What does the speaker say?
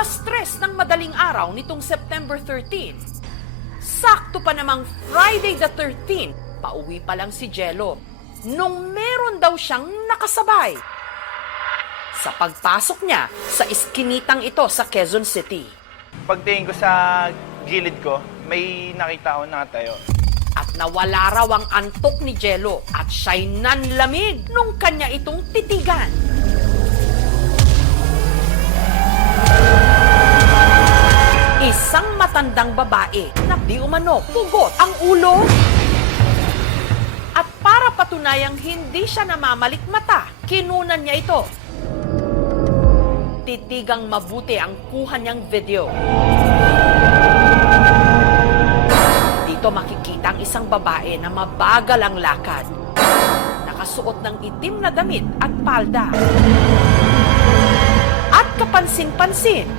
3:00 ng madaling araw nitong September 13. Sakto pa namang Friday the 13th, pauwi pa lang si Jello nung meron daw siyang nakasabay. Sa pagpasok niya sa iskinitang ito sa Quezon City. Pagtingin ko sa gilid ko, may nakita ako nakatayo. At nawala raw ang antok ni Jello at siya'y nanlamig nung kanya itong titigan. Isang matandang babae na di umano pugot ang ulo. At para patunayang hindi siya namamalikmata, kinunan niya ito. Titigang mabuti ang kuha niyang video. Dito makikita ang isang babae na mabagal ang lakad. Nakasuot ng itim na damit at palda. At kapansin-pansin,